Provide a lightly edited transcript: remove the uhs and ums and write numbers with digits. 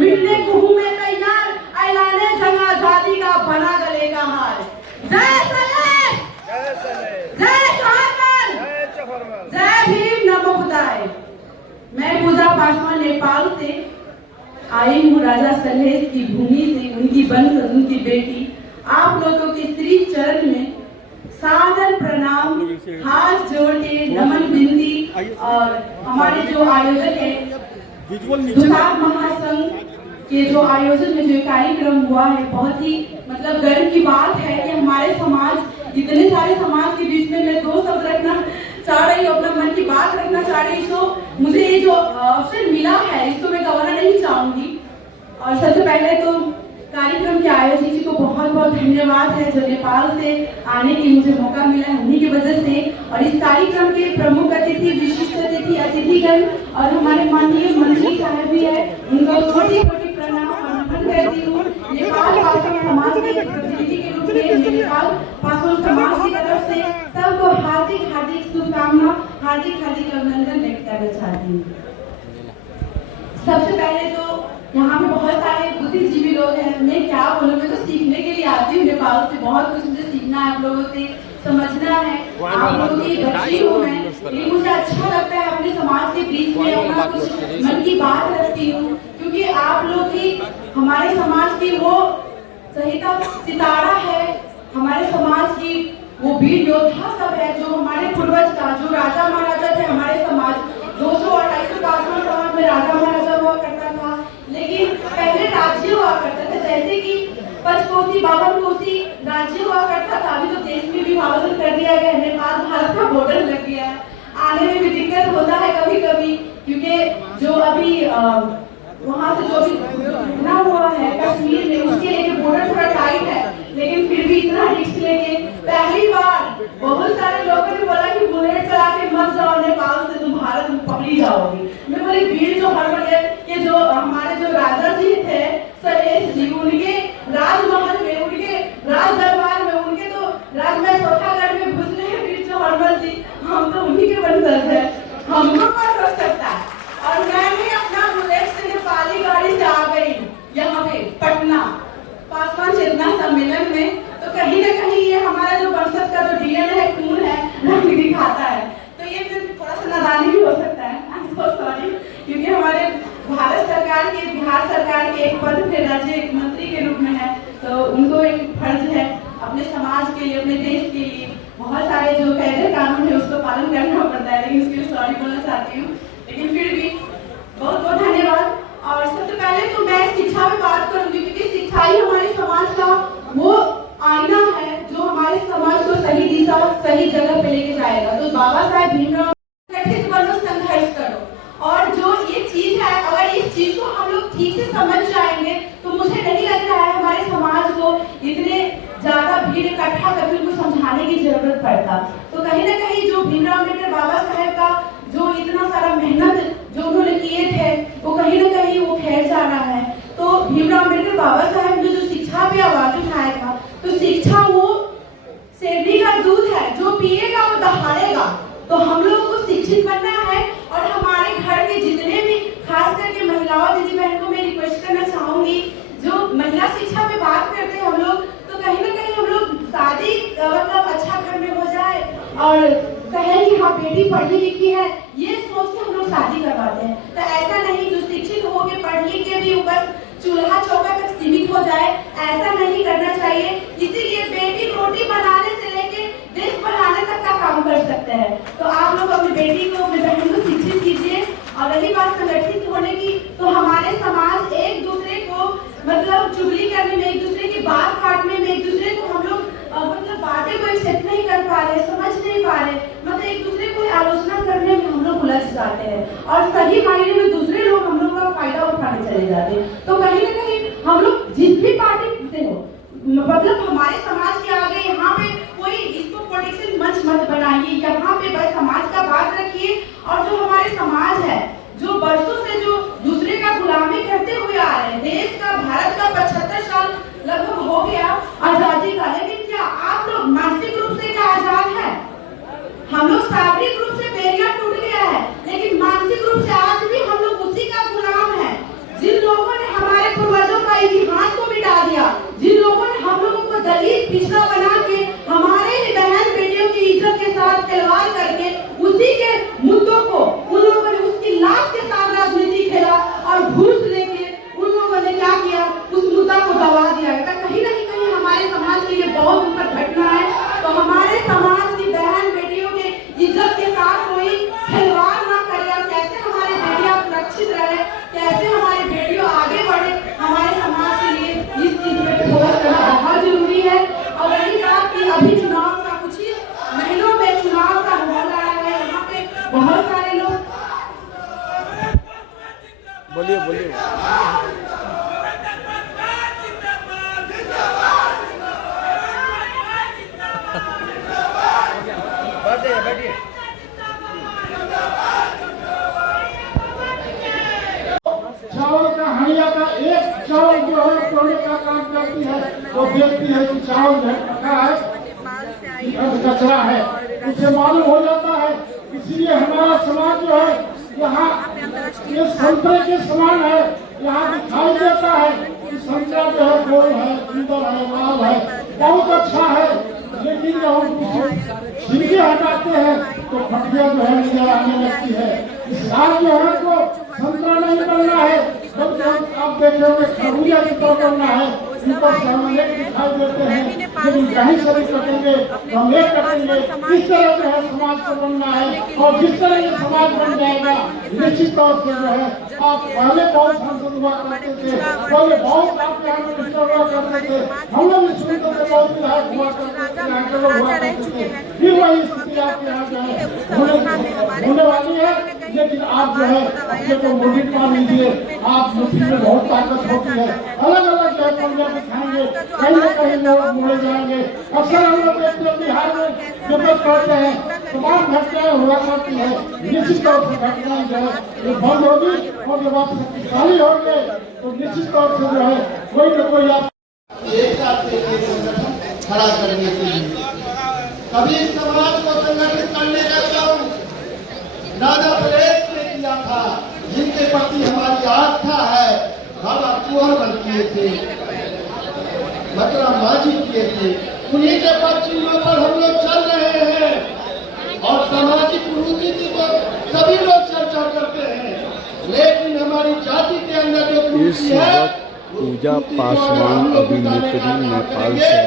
मिलने को हूँ मैं तैयार, ऐलाने जंग आजादी का बना गले का हार। जय सलेम, जय जवाहरलाल, जय भीम, नमो बुद्धाय। मैं पूजा पासवान नेपाल से आई हूँ, राजा सलहेश की भूमि से, उनकी वंश, उनकी बेटी। आप लोगों के श्री चरण में सादर प्रणाम, हाथ जोड़ के नमन विनती। और हमारे जो आयोजक है दुसाध महासंघ के जो आयोजन में जो कार्यक्रम हुआ है, बहुत ही मतलब गर्व की बात है कि हमारे समाज, इतने सारे समाज के बीच में मैं दो शब्द रखना चाह रही हूँ, अपना मन की बात रखना चाह रही हूँ। तो मुझे ये जो अवसर मिला है इसको मैं गंवाना नहीं चाहूंगी। और सबसे पहले तो कार्यक्रम के आयोजक जी को बहुत बहुत धन्यवाद है, जो नेपाल से आने की मुझे मौका मिला है, उन्हीं की वजह से। और इस कार्यक्रम के प्रमुख अतिथि, विशिष्ट अतिथि, अतिथिगण और हमारे माननीय मंत्री साहब भी है, उनको कोटि कोटि प्रणाम और नमन करती हूँ। नेपाल पासवान समाज के प्रतिनिधि के रूप में नेपाल पासवान समाज की तरफ से सबको हार्दिक हार्दिक शुभकामना, हार्दिक हार्दिक अभिनंदन व्यक्त करना चाहती हूँ। सबसे पहले तो यहाँ पे बहुत सारे बुद्धिजीवी लोग हैं, मैं क्या बोलूँ, मैं तो सीखने के लिए आती हूँ नेपाल से, बहुत कुछ मुझे सीखना है, आप लोगों से समझना है। आप लोगों की बच्ची हूँ मैं, लेकिन मुझे अच्छा लगता है अपने समाज के बीच में अपना कुछ मन की बात रखती हूँ, क्योंकि आप लोग ही हमारे समाज की वो सहिता सितारा है, हमारे समाज की वो वीर योद्धा सब है, जो हमारे पूर्वज का, जो राजा महाराजा थे हमारे समाज, 200 और 250 पासवान समाज में राजा महाराजा हुआ करता था। लेकिन पहले राज्य हुआ करता था, जैसे कि 55 कोसी राज्य हुआ करता था। अभी तो देश में भी विभाजन कर दिया गया, नेपाल भारत का बॉर्डर लग गया है, आने में भी दिक्कत होता है कभी कभी, क्योंकि जो अभी वहाँ से जो भी घटना हुआ है कश्मीर में, उसके लिए बॉर्डर थोड़ा टाइट है, लेकिन फिर भी इतना रिस्क लेके पहली बार बहुत सारे लोगों ने बोला कि बुलेट चला के मत जाओ नेपाल से, तुम भारत में पकड़ी जाओगी। मैं बोली वीर जो हरमल के जो हमारे जो राजा जी थे सलेश जी, उनके राजमहल में, उनके राज दरबार में, उनके तो राजमहल चौथागढ़ में घुस रहे वीर जो हरमल जी, हम तो उन्हीं के वंशज है, हमको कौन रोक सकता है। और मैं भी अपना बुलेट से नेपाली गाड़ी से आ गई यहाँ पे पटना पासवान चेतना सम्मेलन में, तो कहीं ना कहीं ये हमारा जो वंशज का जो डीएनए है, खून है, रंग दिखाता है। तो ये फिर थोड़ा सा नादानी भी हो सकता है, आई एम सो सॉरी, क्योंकि हमारे भारत सरकार के, बिहार सरकार के एक पद पे राज्य मंत्री के रूप में है, तो उनको एक फर्ज है अपने समाज के लिए, अपने देश के लिए बहुत सारे जो कायदे कानून है उसको पालन करना पड़ता है, लेकिन उसके लिए सॉरी बोलना चाहती हूँ। लेकिन फिर भी बहुत बहुत धन्यवाद। और सबसे पहले तो मैं शिक्षा में बात करूंगी, क्योंकि शिक्षा ही हमारे समाज का वो आईना है जो हमारे समाज को सही दिशा, सही जगह पे लेके जाएगा। तो बाबा साहेब भीमराव गठित बनो, संघर्ष करो। और जो ये चीज है, अगर इस चीज को हम लोग ठीक से समझ जाएंगे तो मुझे नहीं लग रहा है हमारे समाज को इतने ज्यादा भीड़ इकट्ठा करके उनको समझाने की जरूरत पड़ता। तो कहीं ना कहीं जो भीमराव अम्बेडकर बाबा साहेब का जो इतना सारा मेहनत जो उन्होंने किए थे, वो कहीं ना कहीं वो ठहर जा रहा है। तो भीमराव अम्बेडकर बाबा साहेब ने जो शिक्षा पे आवाज उठाया था, तो शिक्षा वो शेरनी का दूध है, जो पिएगा वो दहाड़ेगा। तो हम लोगों को शिक्षित बनना है। और हमारे घर के जितने भी, खास करके महिलाओं, दीदी बहन को मैं रिक्वेस्ट करना चाहूंगी, जो महिला शिक्षा पे बात करते हैं हम लोग, तो कहीं ना कहीं हम लोग शादी मतलब अच्छा घर में हो जाए और कहें कि हाँ बेटी पढ़ी लिखी है, ये सोच के हम लोग शादी करवाते हैं। तो ऐसा नहीं, जो शिक्षित हो के पढ़ लिख के भी बस चूल्हा चौका तक सीमित हो जाए, ऐसा नहीं करना चाहिए। इसीलिए बेटी रोटी बनाने से लेके देश बनाने तक का काम कर सकते हैं। तो आप लोग अपनी बेटी को, अपनी बहन को शिक्षित कीजिए। और रही बात संगठित होने की, तो हमारे समाज एक दूसरे को मतलब चुगली करने में, एक दूसरे की बात काटने में, एक दूसरे को हम लोग मतलब बातें को एक्सेप्ट नहीं कर पा रहे, समझ नहीं पा रहे, मतलब एक दूसरे को आलोचना करने में हम लोग उलझ जाते हैं और सही मायने में दूसरे लोग हम लोग का फायदा उठाने चले जाते हैं। तो कहीं ना कहीं हम लोग जिस भी पार्टी से हो, मतलब हमारे समाज के आगे यहाँ पे कोई इसको प्रोटेक्शन मंच मत बनाइए, यहाँ पे बस समाज का बात रखिए। और जो हमारे समाज है, जो वर्षों से जो दूसरे का गुलामी करते हुए आ रहे हैं, देश का, भारत का 75 साल लगभग हो गया आजादी का, लेकिन क्या आप लोग मानसिक रूप से क्या आजाद है? हम लोग शारीरिक रूप से बैरियर टूट गया है, लेकिन मानसिक रूप से आज भी हम लोग उसी गिरा दिया, जिन लोगों ने हम लोगों को दलित पिछड़ा बना के हमारे ही बहन बेटियों की इज्जत के साथ खिलवाड़ करके उसी के मुद्दों को उन लोगों ने उसकी लाश के साथ राजनीति खेला और घूस लेके उन लोगों ने क्या किया, उस मुद्दा को दबा दिया। कहीं ना कहीं हमारे समाज के लिए बहुत दुखद घटना है। तो हमारे समाज की बहन बेटियों के इज्जत के साथ कोई खिलवाड़ ना करे और कैसे हमारी बेटियां सुरक्षित रहे, कैसे हमारी बेटियों आगे बढ़े, हमारे समाज के लिए इस चीज पे फोकस करना बहुत जरूरी है। और रही बात की अभी चुनाव का, कुछ ही महीनों में चुनाव का माहौल आ रहा है, यहाँ पे बहुत सारे लोग बोलिए बोलिए बैठिए। चावल का हड़िया का एक चावल जो है तोड़ने का काम करती है, वो देखती है कि चावल जो है पका है कचरा है, उसे मालूम हो जाता है। इसलिए हमारा समाज जो है यहाँ ये संतरे के समान है, यहाँ दिखाई देता है कि संतरा जो है गोल है, सुंदर है, लाल है, बहुत अच्छा है। लेकिन जब हम छिलके हटाते हैं तो फटिया जो है नजर आने लगती है। इस लाल जो है को संतरा नहीं बनना है, बल्कि आप देखोगे खरबूजा की तरह बनना है। ऊपर से हम एक दिखाई देते हैं, लेकिन कहीं से भी कटेंगे तो हम एक कटेंगे। इस तरह जो है समाज को बनना है, और जिस तरह ये समाज बन जाएगा निश्चित तौर से जो है आप पहले बहुत सांसद हुआ करते थे, पहले बहुत आप यहाँ में मिनिस्टर हुआ करते थे, हम लोग भी सुनते थे, बहुत विधायक हुआ करते थे, फिर वही स्थिति आपके यहाँ जो है होने वाली है। लेकिन आप जो है अपने को मोदी मान लीजिए, आप मुट्ठी में बहुत ताकत होती है, अलग अलग जो है पंजा दिखाएंगे, कहीं न कहीं लोग मुड़े जाएंगे। अक्सर हम लोग देखते हैं बिहार में जब करते हैं तमाम घटनाएं हुआ करती है, निश्चित तौर से घटनाएं जो है ये बंद होगी, और जब आप शक्तिशाली होंगे तो निश्चित तौर से जो है कोई न कोई आप खड़ा करने के लिए कभी समाज को संगठित करने का काम राजा परेश ने किया था, जिनके प्रति हमारी आस्था है। हम अक्टूबर बन किए थे, मतलब मांझी किए थे, उन्हीं के पक्षियों पर हम लोग चल रहे हैं। और सामाजिक कुरीति की तो सभी लोग चर्चा करते हैं, लेकिन हमारी जाति के अंदर जो कुरीति है, पूजा पासवान अभिनेत्री नेपाल से